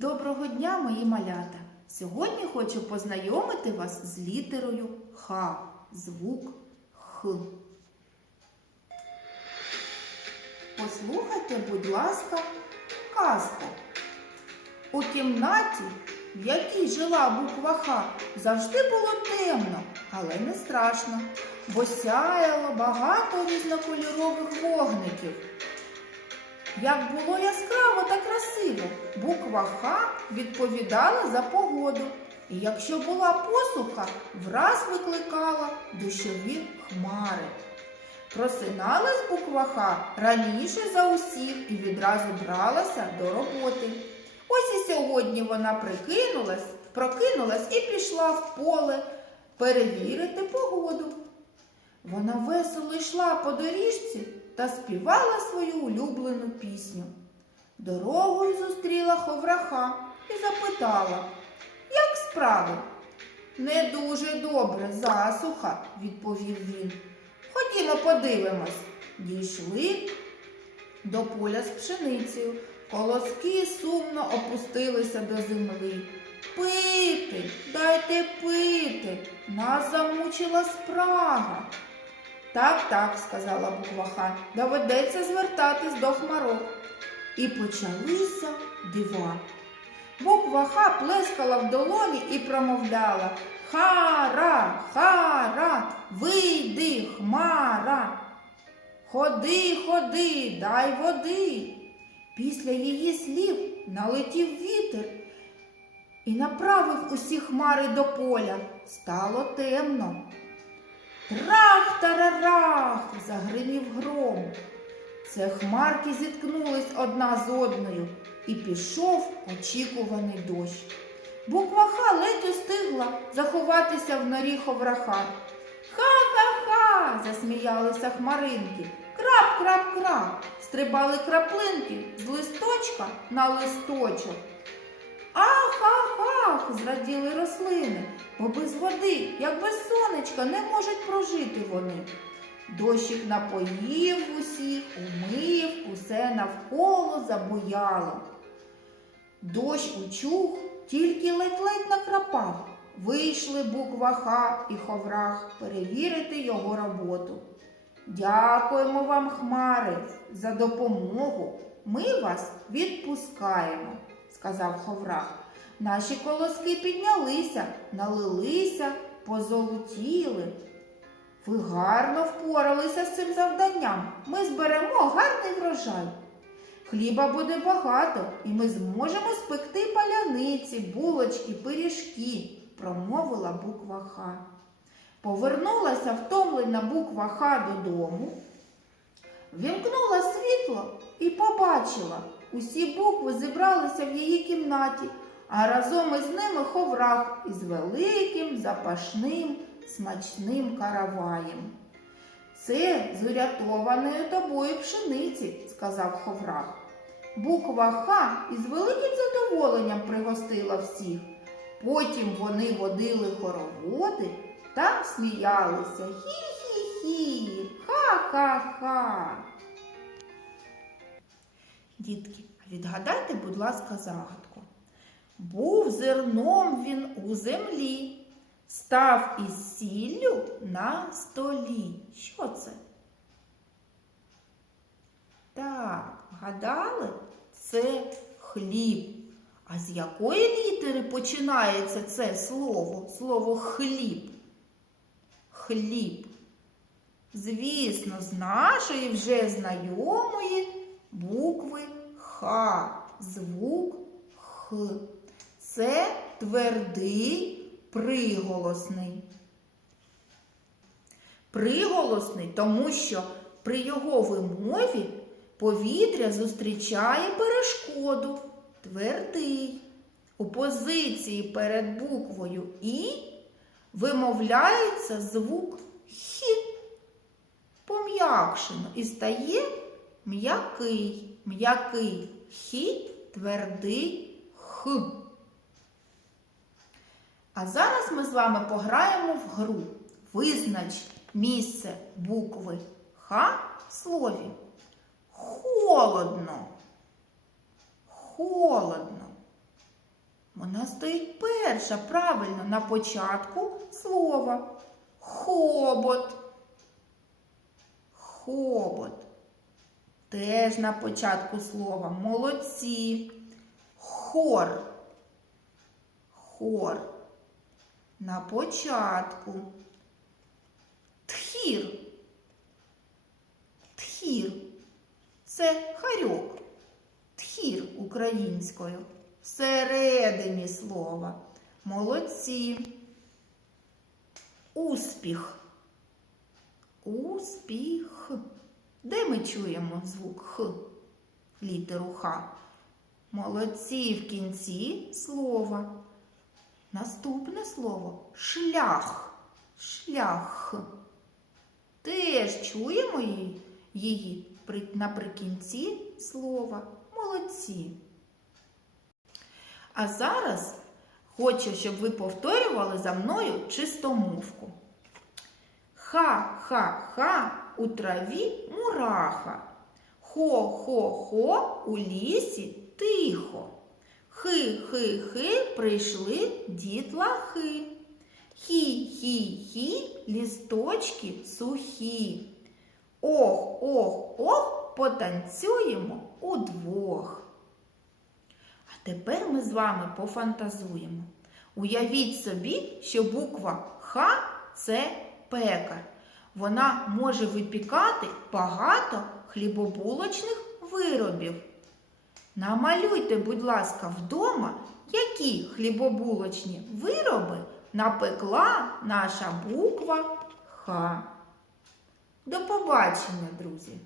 Доброго дня, мої малята! Сьогодні хочу познайомити вас з літерою Х, звук Х. Послухайте, будь ласка, казку. У кімнаті, в якій жила буква Х, завжди було темно, але не страшно, бо сяяло багато різнокольорових вогників. Як було яскраво та красиво, буква Х відповідала за погоду. І якщо була посуха, враз викликала дощові хмари. Просиналась буква Х раніше за усіх і відразу бралася до роботи. Ось і сьогодні вона прикинулась, прокинулась і пішла в поле перевірити погоду. Вона весело йшла по доріжці та співала свою улюблену пісню. Дорогою зустріла ховраха і запитала, як справи? Не дуже добре, засуха, відповів він. Ходімо подивимось. Дійшли до поля з пшеницею. Колоски сумно опустилися до землі. Пити, дайте пити, нас замучила спрага. Так, так, сказала буква Х, доведеться звертатись до хмарок. І почалися дива. Буква Х плескала в долоні і промовляла Хара, хара, вийди, хмара. Ходи, ходи, дай води. Після її слів налетів вітер і направив усі хмари до поля. Стало темно. Трах тарарах, загримів гром. Це хмарки зіткнулись одна з одною, і пішов очікуваний дощ. Буква Х ледь устигла заховатися в норі ховраха. Ха-ха-ха! засміялися хмаринки. Крап, крап, крап. Стрибали краплинки з листочка на листочок. Ах-ах-ах, зраділи рослини, бо без води, як без сонечка, не можуть прожити вони. Дощик напоїв усіх, умив, усе навколо забуяло. Дощ учух, тільки ледь-ледь накрапав. Вийшли буква Х і ховрах перевірити його роботу. Дякуємо вам, хмари, за допомогу. Ми вас відпускаємо, сказав ховрах. Наші колоски піднялися, налилися, позолотіли. Ви гарно впоралися з цим завданням. Ми зберемо гарний врожай. Хліба буде багато, і ми зможемо спекти паляниці, булочки, пиріжки, промовила буква Х. Повернулася втомлена буква Х додому, вімкнула світло і побачила, усі букви зібралися в її кімнаті, а разом із ними ховрах із великим запашним смачним караваєм. Це з урятованої тобою пшениці, сказав ховрах. Буква Х із великим задоволенням пригостила всіх. Потім вони водили хороводи та сміялися. Хі-хі-хі, ха-ха-ха. Дітки, відгадайте, будь ласка, загадку. Був зерном він у землі, став із сіллю на столі. Що це? Так, вгадали? Це хліб. А з якої літери починається це слово? Слово хліб? Хліб. Звісно, з нашої вже знайомої букви Х. Звук Х. Це твердий приголосний. Приголосний, тому що при його вимові повітря зустрічає перешкоду. Твердий. У позиції перед буквою І вимовляється звук Х. Пом'якшено і стає м'який. М'який Хі, твердий Х. А зараз ми з вами пограємо в гру. Визнач місце букви Х в слові. Холодно. Холодно. Вона стоїть перша, правильно, на початку слова. Хобот. Хобот. Теж на початку слова. Молодці. Хор. Хор. На початку. Тхір. Тхір. Це харьок. Тхір українською. Всередині слова. Молодці. Успіх. Успіх. Де ми чуємо звук Х? Літеру Х. Молодці в кінці слова. Наступне слово шлях. Шлях. Теж чуємо її, наприкінці слова. Молодці. А зараз хочу, щоб ви повторювали за мною чистомовку. Ха-ха-ха у траві мураха. Хо-хо-хо у лісі тихо. Хи-хи-хи прийшли дітлахи. Хі-хі-хі лісточки сухі. Ох, ох, ох, потанцюємо удвох. А тепер ми з вами пофантазуємо. Уявіть собі, що буква Х це пекар. Вона може випікати багато хлібобулочних виробів. Намалюйте, будь ласка, вдома, які хлібобулочні вироби напекла наша буква Х. До побачення, друзі!